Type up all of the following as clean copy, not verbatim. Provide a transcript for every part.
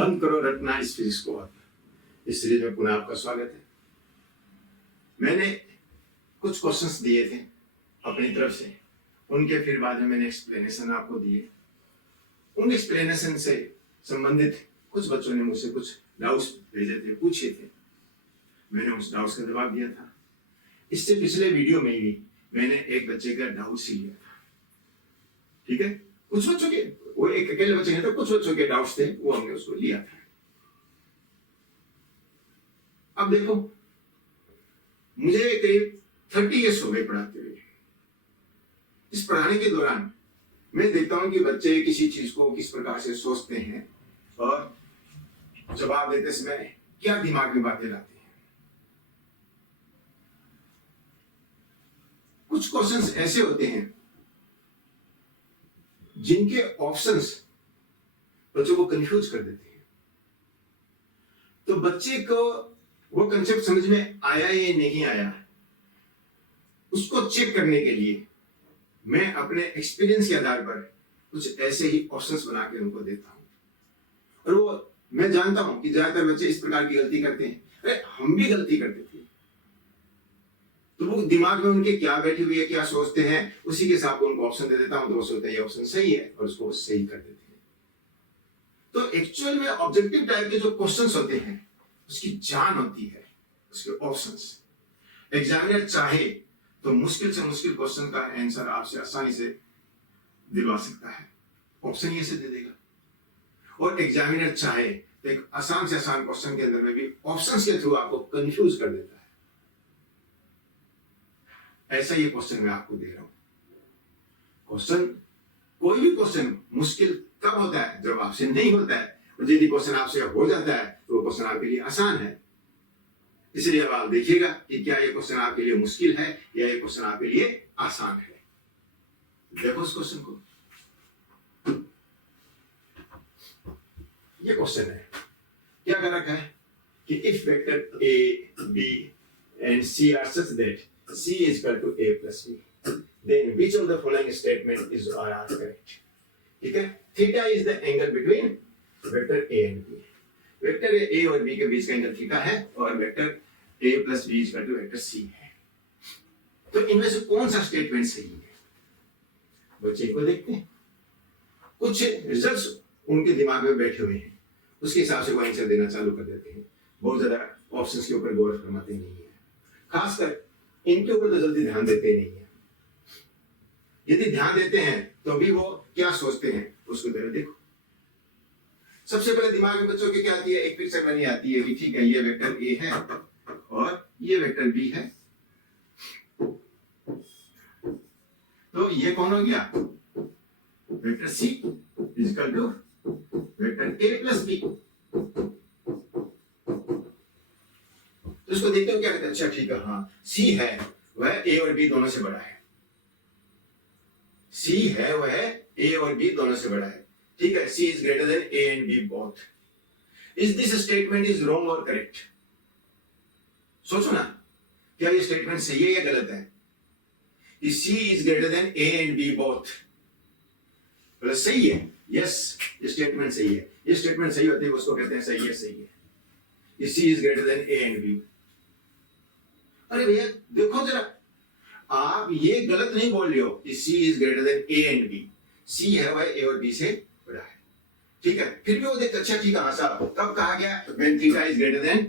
बंद करो रटना इस फिजिक्स को। इस सीरीज में पुनः आपका स्वागत है। मैंने कुछ क्वेश्चंस दिए थे अपनी तरफ से, उनके फिर बाद में मैंने एक्सप्लेनेशन आपको दिए। उन एक्सप्लेनेशन से संबंधित कुछ बच्चों ने मुझसे कुछ डाउट्स भेजे थे, पूछे थे, मैंने उस डाउट्स का जवाब दिया था। इससे पिछले वीडियो में भी मैंने एक बच्चे का डाउट सी लिया था, ठीक है। कुछ बच्चों के, वो एक अकेले बच्चे नहीं थे, कुछ बच्चों के डाउट्स थे, वो हमने उसको लिया था। अब देखो, मुझे करीब 30 ईयर्स हो गए पढ़ाते हुए। इस पढ़ाने के दौरान मैं देखता हूं कि बच्चे किसी चीज को किस प्रकार से सोचते हैं और जवाब देते समय क्या दिमाग में बातें लाते हैं। कुछ क्वेश्चंस ऐसे होते हैं जिनके ऑप्शंस बच्चों को कंफ्यूज कर देते हैं। तो बच्चे को वो कंसेप्ट समझ में आया या नहीं आया, उसको चेक करने के लिए मैं अपने एक्सपीरियंस के आधार पर कुछ ऐसे ही ऑप्शंस बना के उनको देता हूं। और वो मैं जानता हूं कि ज्यादातर बच्चे इस प्रकार की गलती करते हैं। अरे हम भी गलती करते थे, तो वो दिमाग में उनके क्या बैठी हुई है, क्या सोचते हैं, उसी के हिसाब से उनको ऑप्शन दे देता हूं। तो वो सोचते हैं ये ऑप्शन सही है और उसको सही कर देते हैं। तो एक्चुअल में ऑब्जेक्टिव टाइप के जो क्वेश्चंस होते हैं उसकी जान होती है उसके ऑप्शंस। एग्जामिनर चाहे तो मुश्किल से मुश्किल क्वेश्चन का आंसर आपसे आसानी से दिलवा सकता है, ऑप्शन ये से दे देगा। और एग्जामिनर चाहे तो एक आसान से आसान क्वेश्चन के अंदर में भी ऑप्शंस के थ्रू आपको कंफ्यूज कर देता है। ऐसा ये क्वेश्चन मैं आपको दे रहा हूं। क्वेश्चन, कोई भी क्वेश्चन मुश्किल तब होता है जब आपसे नहीं होता है, और यदि क्वेश्चन आपसे हो जाता है तो वो क्वेश्चन आपके लिए आसान है। इसलिए अब आप देखिएगा कि क्या ये क्वेश्चन आपके लिए मुश्किल है या ये क्वेश्चन आपके लिए आसान है। देखो इस क्वेश्चन को, ये क्वेश्चन है, क्या कर रखा है कि if vector A B and C are such that C is equal to A plus B, then which of the following statement is or are correct? ठीक है, theta is the angle between vector A and B. Vector A और B के बीच का angle theta है और vector A plus B is equal to vector C है। तो इनमें से कौन सा स्टेटमेंट सही है? बच्चे को देखते हैं, कुछ रिजल्ट्स उनके दिमाग में बैठे हुए हैं, उसके हिसाब से वो आंसर देना चालू कर देते हैं। बहुत ज्यादा ऑप्शंस के ऊपर गौर फरमाते नहीं है, खासकर इनके ऊपर तो जल्दी ध्यान देते नहीं है। यदि ध्यान देते हैं तो भी वो क्या सोचते हैं उसको जरा देखो। सबसे पहले दिमाग में बच्चों के क्या आती है, एक पिक्चर बनी आती है कि ठीक है ये वेक्टर ए है और ये वेक्टर बी है। तो ये कौन हो गया, vector C is equal to vector A plus B. तो इसको देखते हो क्या कहते हैं, अच्छा ठीक है, हाँ सी है वह ए और बी दोनों से बड़ा है। सी है वह ए और बी दोनों से बड़ा है, ठीक है। C is greater than A and B both. Is this statement is wrong और करेक्ट? सोचो ना, क्या ये स्टेटमेंट सही है या गलत है? C is greater than A and B both, सही है, यस ये स्टेटमेंट सही है। ये स्टेटमेंट सही होती है उसको कहते हैं सही है, सही है। C is greater than A and B. अरे भैया देखो जरा, आप ये गलत नहीं बोल रहे हो कि C is greater than A and B। C है वह A और B से बड़ा है, ठीक है। फिर भी वो देखते, अच्छा ठीक है, हाँ साहब कब कहा गया, when theta is greater than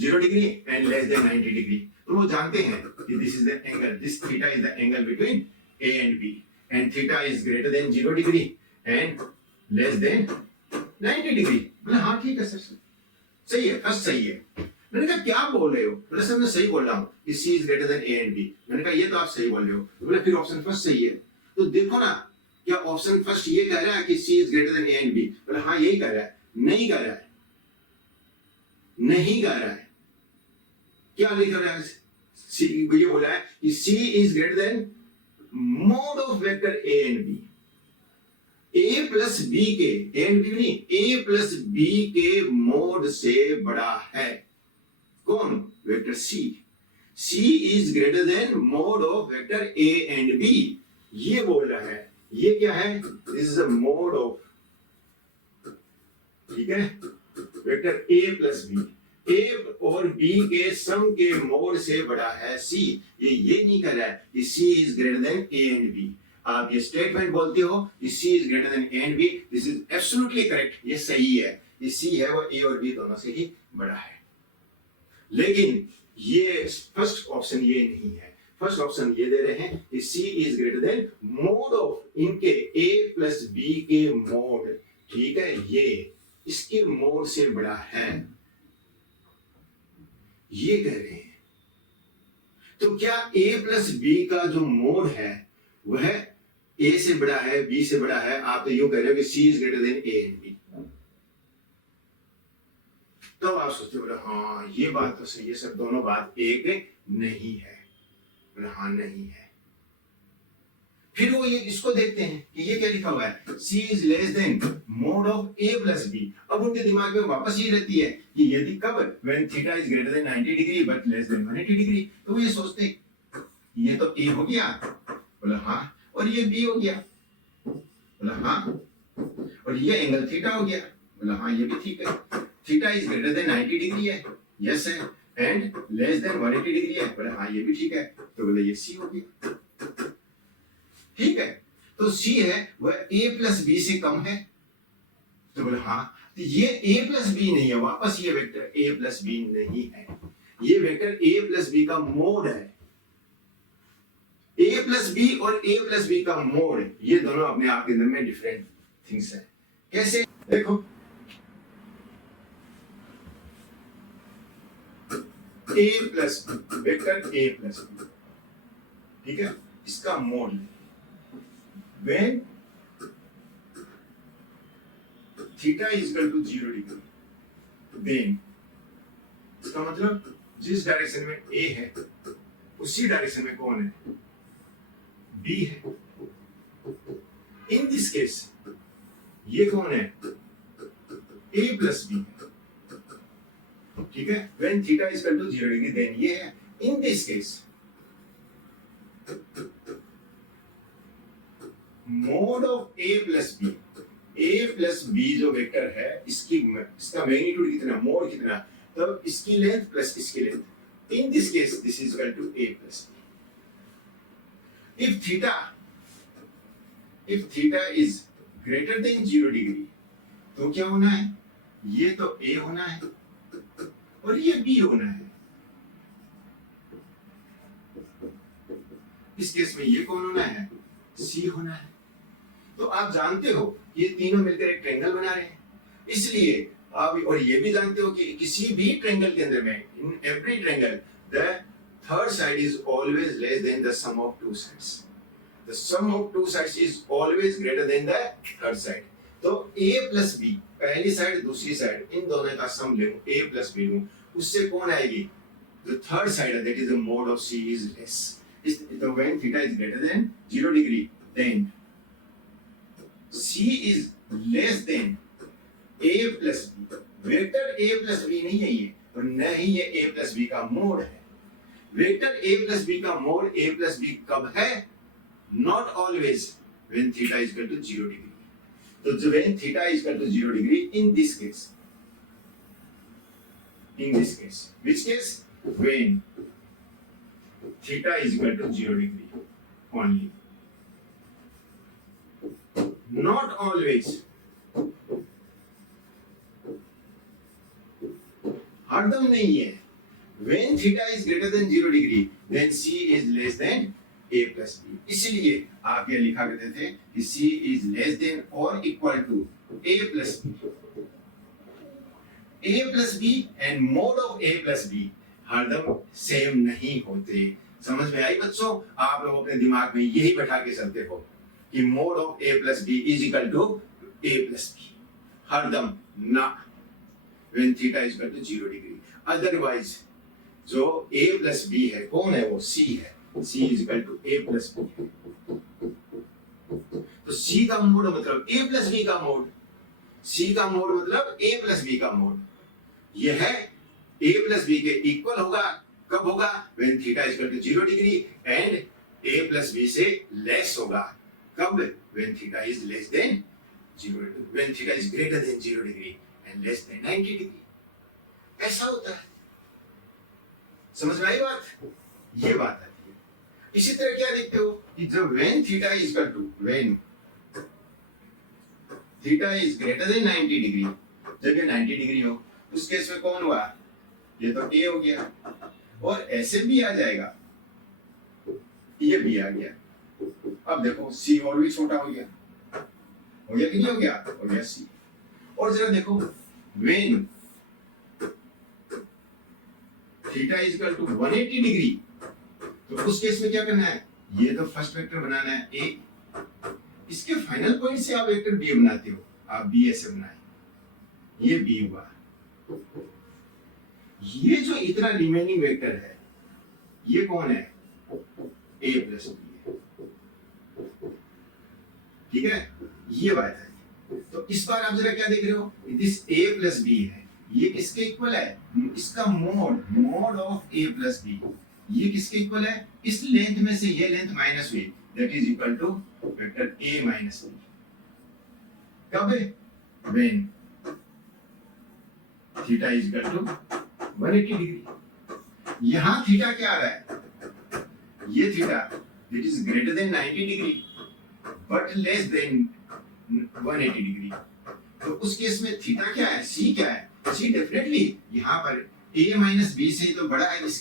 0 degree and less than 90 degree. तो वो जानते हैं कि this is the angle, this theta is the angle between A and B and theta is greater than 0 degree and less than 90 degree. बोले हाँ ठीक है sir, सही है, फर्स्ट सही है। मैंने कहा क्या बोल रहे हो? बोले सर मैं सही बोल रहा हूँ कि C is greater than A and B। मैंने कहा ये तो आप सही बोल रहे हो। बोले फिर ऑप्शन फर्स्ट सही है। तो देखो ना, क्या ऑप्शन फर्स्ट ये कह रहा है कि C is greater than A and B? बोले हाँ यही कह रहा है। नहीं कह रहा है, नहीं कह रहा है। क्या लिख रहा है? ये बोला है कि C is greater than mod of vector A and B। A plus B के, A एंड B नहीं, A प्लस B के मोड से बड़ा है। कौन? Vector C। C is greater than mod of vector A and B, ये बोल रहा है। ये क्या है? This is a mode of, ठीक है, वेक्टर ए प्लस बी, ए और बी के सम के मोड से बड़ा है सी। ये नहीं कर रहा है कि C is greater than A and B. आप ये स्टेटमेंट बोलते हो कि C is greater than A and B, this is absolutely correct, ये सही है। ये सी है वो ए और बी दोनों से ही बड़ा है। लेकिन ये फर्स्ट ऑप्शन ये नहीं है। फर्स्ट ऑप्शन ये दे रहे हैं कि C is greater than mod of इनके ए प्लस बी के मोड, ठीक है, ये इसके मोड से बड़ा है, ये कह रहे हैं। तो क्या ए प्लस बी का जो मोड है वह ए से बड़ा है, बी से बड़ा है? आप तो यूं कह रहे हो कि C is greater than A and B. तो आप सोचते बोले हाँ ये बात तो सही है सर, दोनों बात एक नहीं है। बोले हाँ नहीं है। फिर वो ये इसको देखते हैं कि ये क्या लिखा हुआ है, C is less than mod of A plus B. अब उनके दिमाग में वापस ये रहती है कि यदि कब when theta is greater than 90 degree but less than 180 degree, तो वो ये सोचते ये तो A हो गया, बोला हाँ, और ये B हो गया, बोला हाँ, और ये एंगल थीटा हो गया, बोला हाँ ये भी ठीक है। Theta is greater than 90 degree है, यस है, एंड लेस देन 180 डिग्री है, बोला हाँ ये भी ठीक है, तो बोले ये C हो गया, ठीक है। तो C है वह A प्लस बी से कम है, तो बोले हाँ, तो ये A प्लस बी नहीं है, वापस ये वेक्टर A प्लस बी नहीं है, ये वेक्टर A प्लस बी का मोड है। A प्लस बी और A प्लस बी का मोड, ये दोनों अपने आप के अंदर में डिफरेंट थिंग्स है। कैसे? देखो A plus vector A plus B, ठीक है, इसका mod when theta is equal to 0 degree, then इसका मतलब जिस डायरेक्शन में A है उसी डायरेक्शन में कौन है, B है। इन दिस केस ये कौन है, A प्लस B, ठीक है। when theta is equal to 0 degree, then ये है। In this case mod of A plus B, A plus B जो वेक्टर है इसका मैग्नीट्यूड कितना, मोड कितना, तब इसकी लेंथ प्लस इसकी length. In this case this is equal to A plus B. If theta is greater than 0 degree, तो क्या होना है, ये तो A होना है और ये B होना है। इस केस में ये कौन होना है, C होना है। तो आप जानते हो ये तीनों मिलकर एक ट्रायंगल बना रहे हैं, इसलिए आप और ये भी जानते हो कि किसी भी ट्रायंगल के अंदर में, in every triangle the third side is always less than the sum of two sides, the sum of two sides is always greater than the third side. तो A प्लस बी, पहली side दूसरी side, इन दोनों का सम ले A plus B लूं, उससे कौन आएगी, the third side, that is the mod of C is less. तो when theta is greater than 0 degree, then C is less than A plus B। Vector A plus B नहीं है ये, और न ही ये A plus B का mode है। Vector A plus B का मोड A plus B कब है, not always when theta is equal to 0 degree। तो when theta is equal to 0 degree, in this case, which case, when theta is equal to 0 degree only, not always, हरदम नहीं है। when theta is greater than 0 degree, then C is less than A plus B। इसलिए आप ये लिखा करते थे कि C is less than or equal to A plus B। A plus B and mode of A plus B हरदम same नहीं होते। समझ में आई बच्चों? आप लोग अपने दिमाग में यही बैठा के चलते हो कि mod of A plus B is equal to A plus B, हरदम ना, when theta is equal to 0 degree. Otherwise जो A प्लस बी है कौन है, वो C है, C is equal to A plus B. तो C का मोड मतलब A प्लस बी का मोड, C का मोड मतलब A प्लस बी का मोड। यह है A प्लस बी के इक्वल होगा, कब होगा, when theta is equal to 0 degree and A plus B से लेस होगा, कब, when theta is less than 0, when theta is greater than 0 degree and less than 90 degree. ऐसा होता है, समझ में आई बात? ये बात आती है। इसी तरह क्या देखते हो कि जब when theta is equal to when theta is greater than 90 degree, जब ये 90 डिग्री हो उस केस में कौन हुआ? ये तो a हो गया और ऐसे भी आ जाएगा, ये भी आ गया। अब देखो c और भी छोटा हो गया कि नहीं हो गया? हो गया c। और जरा देखो when theta is equal to 180 degree, तो उस केस में क्या करना है? ये तो फर्स्ट वेक्टर बनाना है a, इसके फाइनल पॉइंट से आप वेक्टर b बनाते हो, आप b ऐसे बनाए, ये b हुआ। ये जो इतना रिमेनिंग वेक्टर है ये कौन है? a प्लस b है, ठीक है? ये बात है। तो इस बार आप जरा क्या देख रहे हो? दिस a प्लस b है, ये किसके इक्वल है? इसका mode of a plus b, ये किसके इक्वल है? इस लेंथ में से ये लेंथ माइनस हुई, that is equal to vector a minus b। कब है? when theta is equal to 180 degree. यहां थीटा क्या आ रहा है? ये theta that is greater than 90 degree but less than 180 degree. तो उस केस में थीटा क्या है? c क्या है? c डेफिनेटली यहाँ पर a माइनस b से तो बड़ा है। इस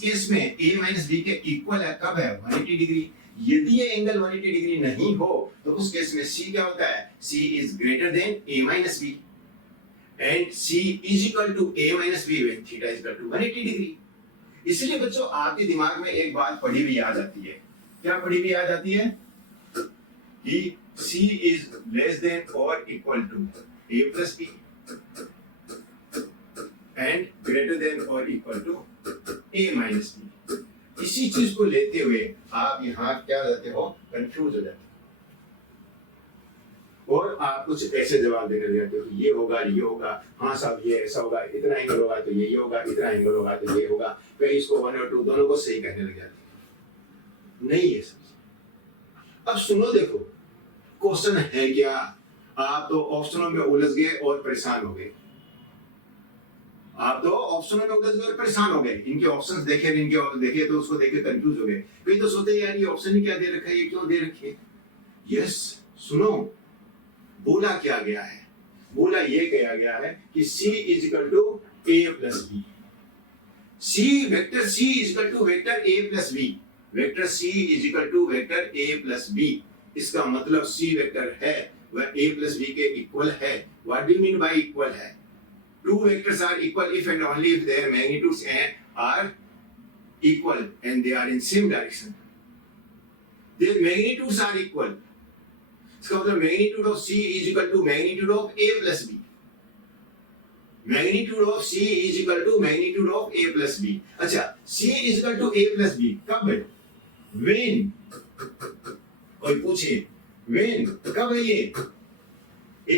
केस में a माइनस b के इक्वल है। कब है? 180 डिग्री। यदि ये एंगल 180 डिग्री नहीं हो तो उस केस में c क्या होता है? c is greater than a minus b and c is equal to a minus b when theta is equal to 180 degree. इसलिए बच्चों आपके दिमाग में एक बात पढ़ी हुई आ जाती है। क्या पढ़ी हुई आ जाती है? कि c इज लेस देन और equal to a plus b and greater than और equal to a minus b। इसी चीज को लेते हुए आप यहाँ क्या जाते हो? कंफ्यूज हो जाते हो और आप कुछ ऐसे जवाब देने लग जाते हो, ये होगा, हाँ साहब ये ऐसा होगा, इतना एंगल होगा तो ये होगा, इतना एंगल होगा तो ये होगा। कई इसको 1 और 2 दोनों को सही कहने लग जाते हो। नहीं है सब। अब सुनो, देखो क्वेश्चन है क्या? आप तो ऑप्शनों में उलझ गए और परेशान हो गए। इनके ऑप्शंस देखे तो उसको देखे कंफ्यूज हो गए। कई तो सोते यार ये ऑप्शन ही क्या दे रखा है, ये क्यों दे रखी है? यस, सुनो, बोला क्या गया है? बोला ये कहा गया है कि c is equal to a plus b। Vector c is equal to vector a plus b। Vector c is equal to vector a plus b। इसका मतलब c वेक्टर है वह a प्लस b के इक्वल है। What do you mean by equal है? Two vectors are equal if and only if their magnitudes are equal and they are in same direction. Their magnitudes are equal. इसका मतलब magnitude of c is equal to magnitude of a plus b. Magnitude of c is equal to magnitude of a plus b. अच्छा, c is equal to a plus b कब है? When कोई पूछे when कब है ये? a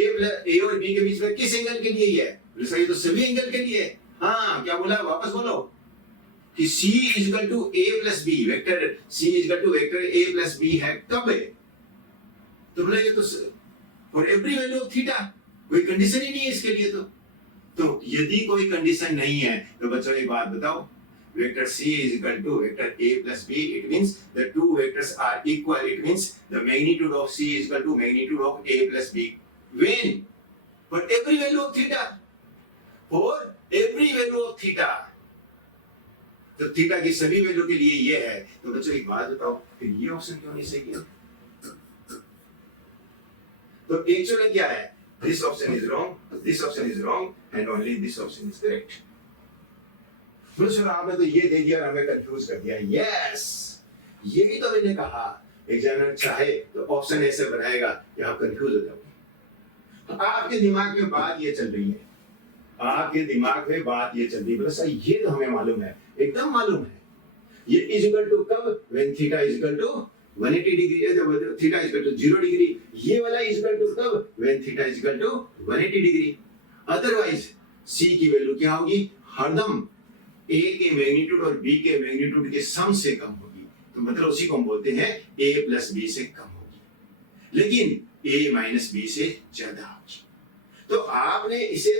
और b के बीच में किस एंगल के लिए है? सही तो सभी एंगल के लिए। हाँ, क्या बोला? वापस बोलो कि c is equal to a plus b, vector c is equal to vector a plus b है। कब है? तो बोला ये तो for every value of theta, कोई कंडीशन ही नहीं है इसके लिए। तो यदि कोई कंडीशन नहीं है तो बच्चों एक बात बताओ, vector c is equal to vector a plus b, it means the two vectors are equal, it means the magnitude of c is equal to magnitude of a plus b when for every value of theta. For every value of theta, तो theta की सभी value के लिए ये है। तो बच्चों एक बात बताओ, फिर ये ऑप्शन क्यों नहीं सही है? तो एक्चुअली क्या है? This option is wrong, this option is wrong, and only this option is correct. बच्चों आपने तो ये दे दिया और हमें कंफ्यूज कर दिया। यस, यही तो मैंने कहा, एग्जामिनर चाहे तो ऑप्शन ऐसे बनाएगा कि आप कंफ्यूज हो जाओगे। तो आपके दिमाग में बात ये चल रही है, बोला सर ये तो हमें मालूम है, एकदम मालूम है। ये इज इक्वल टू कब? When theta is equal to 180 degree, theta is equal to 0 degree. ये वाला इज इक्वल टू कब? When theta is equal to 180 degree. Otherwise c की वैल्यू क्या होगी? हरदम a के मैग्नीट्यूड और b के मैग्नीट्यूड के सम से कम होगी। तो मतलब उसी को हम बोलते हैं a प्लस b से कम होगी, लेकिन a माइनस b से ज्यादा होगी। तो आपने इसे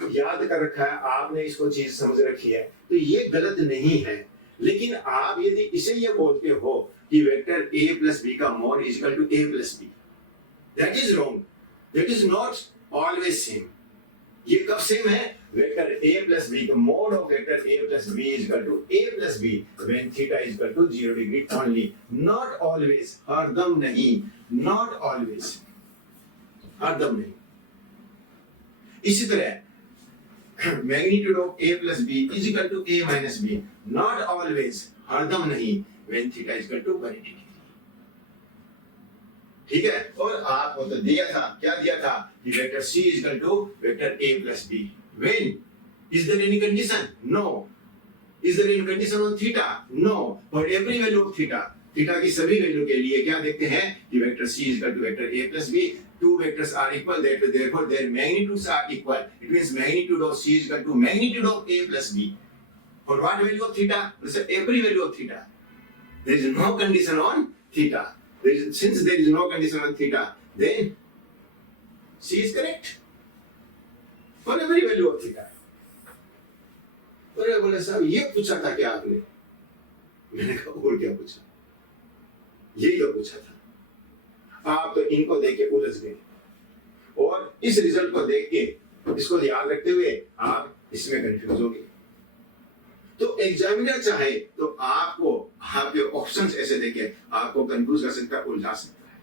याद कर रखा है, आपने इसको चीज समझ रखी है, तो ये गलत नहीं है। लेकिन आप यदि इसे ये बोलते हो कि वेक्टर a प्लस बी का mod is equal to a plus b, that is wrong, that is not always same. ये कब सेम है? वेक्टर a प्लस बी का mod of vector a plus B is equal to a plus b when theta is equal to 0 degree only, not always, हरदम नहीं, not always, हरदम नहीं। इसी तरह magnitude of a plus b is equal to a minus b, not always, हरदम नहीं, when theta is equal to 180 degree। ठीक है? और आपको तो दिया था, क्या दिया था कि vector c is equal to vector a plus b, when is there any condition? No. Is there any condition on theta? No. For every value of theta, theta की सभी वैल्यू के लिए क्या देखते हैं कि vector c is equal to vector a plus b, two vectors are equal, therefore their magnitudes are equal. It means magnitude of c is equal to magnitude of a plus b. For what value of theta? Every value of theta. There is no condition on theta. Since there is no condition on theta, then c is correct for every value of theta. और बोले साहब ये पूछा था क्या आपने? मैंने कहा और क्या पूछा? यही तो पूछा था। आप तो इनको देख के उलझ गए, और इस रिजल्ट को देख के, इसको याद रखते हुए आप इसमें कंफ्यूज हो गए। तो एग्जामिनर चाहे तो आपको आपके ऑप्शंस ऐसे देके आपको कंफ्यूज कर सकता है, उलझा सकता है।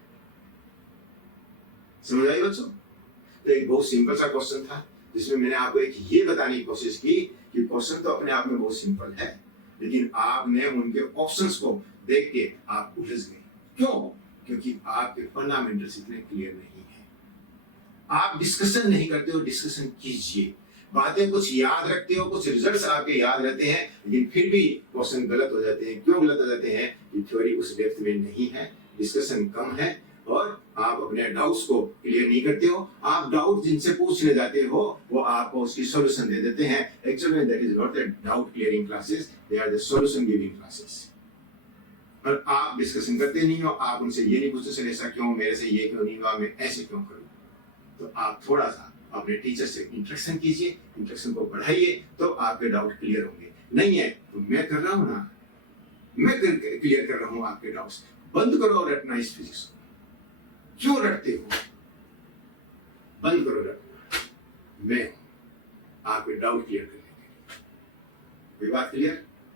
समझ आई बच्चों? तो एक बहुत सिंपल सा क्वेश्चन था जिसमें मैंने आपको एक ये बताने की कोशिश की कि क्वेश्चन तो अपने आप में बहुत सिंपल है, लेकिन आपने उनके ऑप्शंस को देख के आप उलझ गए। क्यों? क्योंकि आपके फंडामेंटल्स इतने क्लियर नहीं है। आप डिस्कशन नहीं करते हो, डिस्कशन कीजिए। बातें कुछ याद रखते हो, कुछ रिजल्ट्स आपके याद रहते हैं, लेकिन फिर भी क्वेश्चन गलत हो जाते हैं। क्यों गलत हो जाते हैं? कि थ्योरी उस डेप्थ में नहीं है, डिस्कशन कम है, और आप अपने डाउट्स को क्लियर नहीं करते हो। आप डाउट जिनसे पूछने जाते हो वो आपको उसकी सॉल्यूशन दे देते हैं। Actually that is not the doubt clearing classes, they are the solution giving classes. और आप डिस्कशन करते नहीं हो, आप उनसे ये नहीं पूछते सर ऐसा क्यों, मेरे से ये क्यों नहीं हुआ, मैं ऐसे क्यों करूं। तो आप थोड़ा सा अपने टीचर से इंटरेक्शन कीजिए, इंटरेक्शन को बढ़ाइए, तो आपके डाउट क्लियर होंगे। नहीं है तो मैं कर रहा हूं ना, मैं क्लियर कर रहा हूं आपके डाउट्स। बंद करो रटना इस फिजिक्स को। क्यों रटते हो? बंद करो रटना। मैं आपके डाउट क्लियर करने के लिए। कोई बात क्लियर?